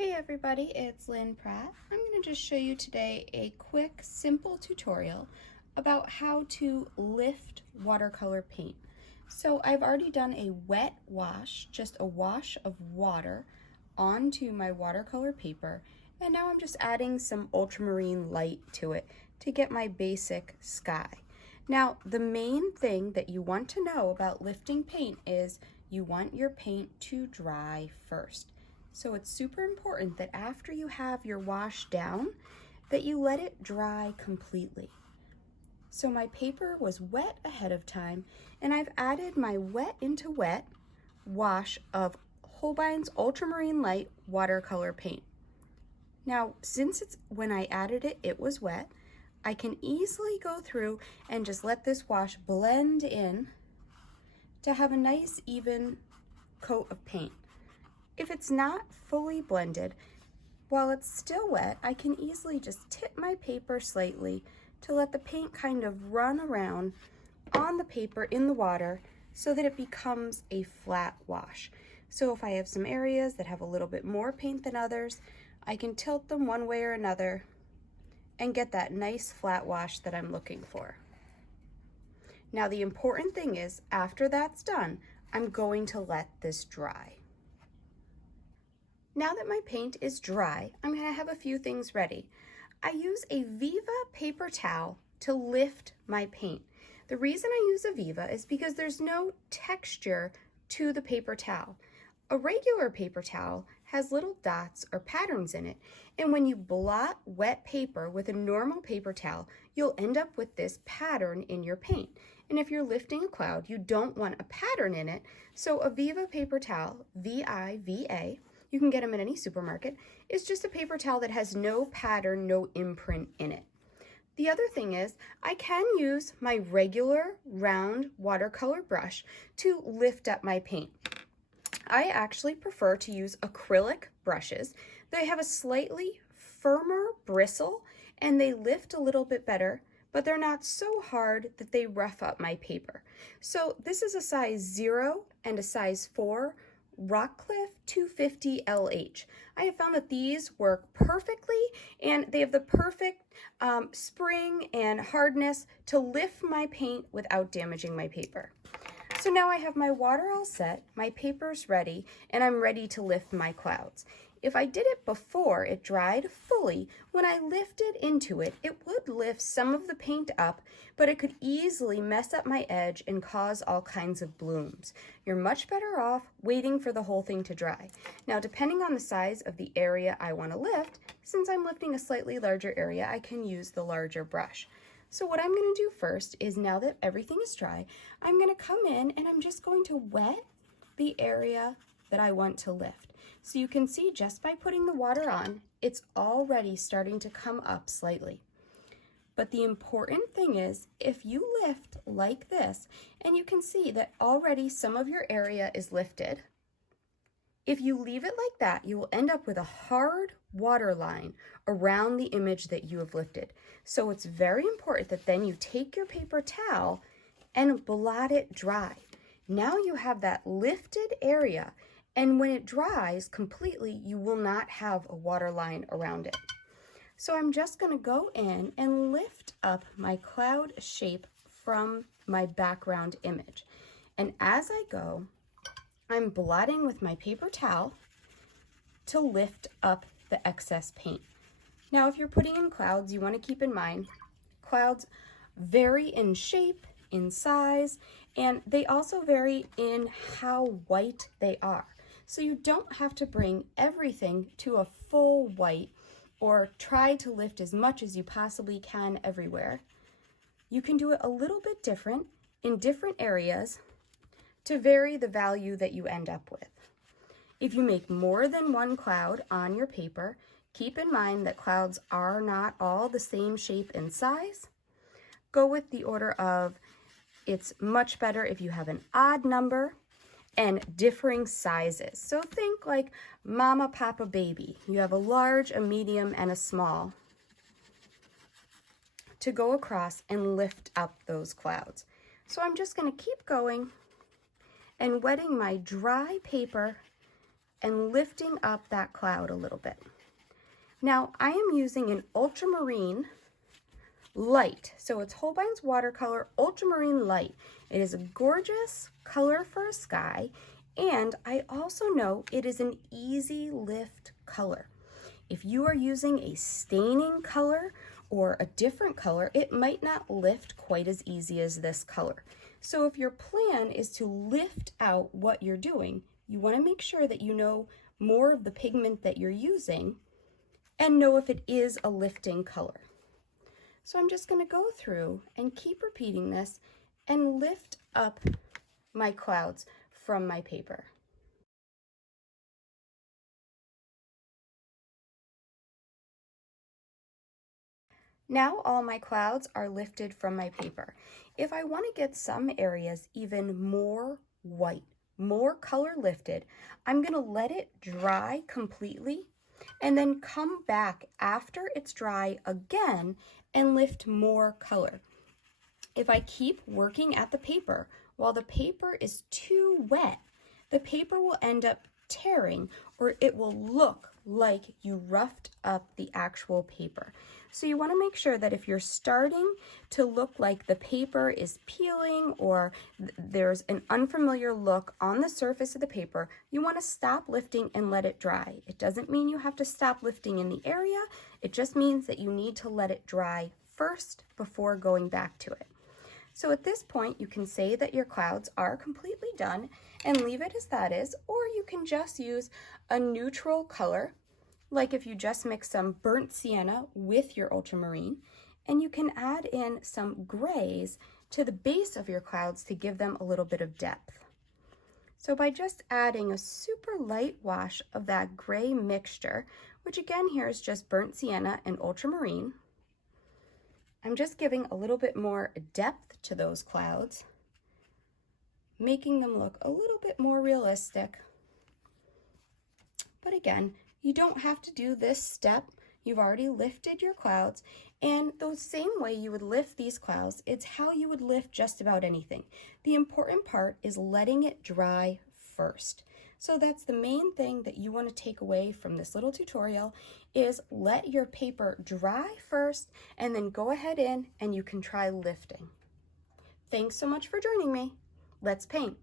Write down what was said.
Hey everybody, it's Lynn Pratt. I'm going to just show you today a quick, simple tutorial about how to lift watercolor paint. So I've already done a wet wash, just a wash of water onto my watercolor paper, and now I'm just adding some ultramarine light to it to get my basic sky. Now, the main thing that you want to know about lifting paint is you want your paint to dry first. So it's super important that after you have your wash down, that you let it dry completely. So my paper was wet ahead of time, and I've added my wet into wet wash of Holbein's Ultramarine Light watercolor paint. Now, when I added it, it was wet, I can easily go through and just let this wash blend in to have a nice even coat of paint. If it's not fully blended, while it's still wet, I can easily just tip my paper slightly to let the paint kind of run around on the paper in the water so that it becomes a flat wash. So if I have some areas that have a little bit more paint than others, I can tilt them one way or another and get that nice flat wash that I'm looking for. Now the important thing is, after that's done, I'm going to let this dry. Now that my paint is dry, I'm going to have a few things ready. I use a Viva paper towel to lift my paint. The reason I use a Viva is because there's no texture to the paper towel. A regular paper towel has little dots or patterns in it, and when you blot wet paper with a normal paper towel, you'll end up with this pattern in your paint. And if you're lifting a cloud, you don't want a pattern in it, so a Viva paper towel, V-I-V-A, you can get them at any supermarket, is just a paper towel that has no pattern, no imprint in it. The other thing is, I can use my regular round watercolor brush to lift up my paint. I actually prefer to use acrylic brushes. They have a slightly firmer bristle and they lift a little bit better, but they're not so hard that they rough up my paper. So this is a size 0 and a size 4 Rockcliffe 250 LH. I have found that these work perfectly and they have the perfect spring and hardness to lift my paint without damaging my paper. So now I have my water all set, my paper's ready, and I'm ready to lift my clouds. If I did it before it dried fully, when I lifted into it, it would lift some of the paint up, but it could easily mess up my edge and cause all kinds of blooms. You're much better off waiting for the whole thing to dry. Now, depending on the size of the area I want to lift, since I'm lifting a slightly larger area, I can use the larger brush. So what I'm going to do first is, now that everything is dry, I'm going to come in and I'm just going to wet the area that I want to lift. So you can see just by putting the water on, it's already starting to come up slightly. But the important thing is, if you lift like this, and you can see that already some of your area is lifted, if you leave it like that, you will end up with a hard water line around the image that you have lifted. So it's very important that then you take your paper towel and blot it dry. Now you have that lifted area, and when it dries completely, you will not have a water line around it. So I'm just going to go in and lift up my cloud shape from my background image. And as I go, I'm blotting with my paper towel to lift up the excess paint. Now, if you're putting in clouds, you want to keep in mind, clouds vary in shape, in size, and they also vary in how white they are. So you don't have to bring everything to a full white or try to lift as much as you possibly can everywhere. You can do it a little bit different in different areas to vary the value that you end up with. If you make more than one cloud on your paper, keep in mind that clouds are not all the same shape and size. Go with the order of, it's much better if you have an odd number and differing sizes. So think like mama, papa, baby. You have a large, a medium, and a small to go across and lift up those clouds. So I'm just going to keep going and wetting my dry paper and lifting up that cloud a little bit. Now I am using an ultramarine light. So it's Holbein's Watercolor Ultramarine Light. It is a gorgeous color for a sky, and I also know it is an easy lift color. If you are using a staining color or a different color, it might not lift quite as easy as this color. So if your plan is to lift out what you're doing, you want to make sure that you know more of the pigment that you're using and know if it is a lifting color. So I'm just going to go through and keep repeating this and lift up my clouds from my paper. Now all my clouds are lifted from my paper. If I want to get some areas even more white, more color lifted, I'm going to let it dry completely and then come back after it's dry again and lift more color. If I keep working at the paper while the paper is too wet, the paper will end up tearing, or it will look like you roughed up the actual paper. So you want to make sure that if you're starting to look like the paper is peeling or there's an unfamiliar look on the surface of the paper, you want to stop lifting and let it dry. It doesn't mean you have to stop lifting in the area. It just means that you need to let it dry first before going back to it. So at this point, you can say that your clouds are completely done and leave it as that is, or you can just use a neutral color, like if you just mix some burnt sienna with your ultramarine, and you can add in some grays to the base of your clouds to give them a little bit of depth. So by just adding a super light wash of that gray mixture, which again here is just burnt sienna and ultramarine, I'm just giving a little bit more depth to those clouds, making them look a little bit more realistic. But again, you don't have to do this step. You've already lifted your clouds, and the same way you would lift these clouds, it's how you would lift just about anything. The important part is letting it dry first. So that's the main thing that you want to take away from this little tutorial is let your paper dry first and then go ahead in and you can try lifting. Thanks so much for joining me. Let's paint.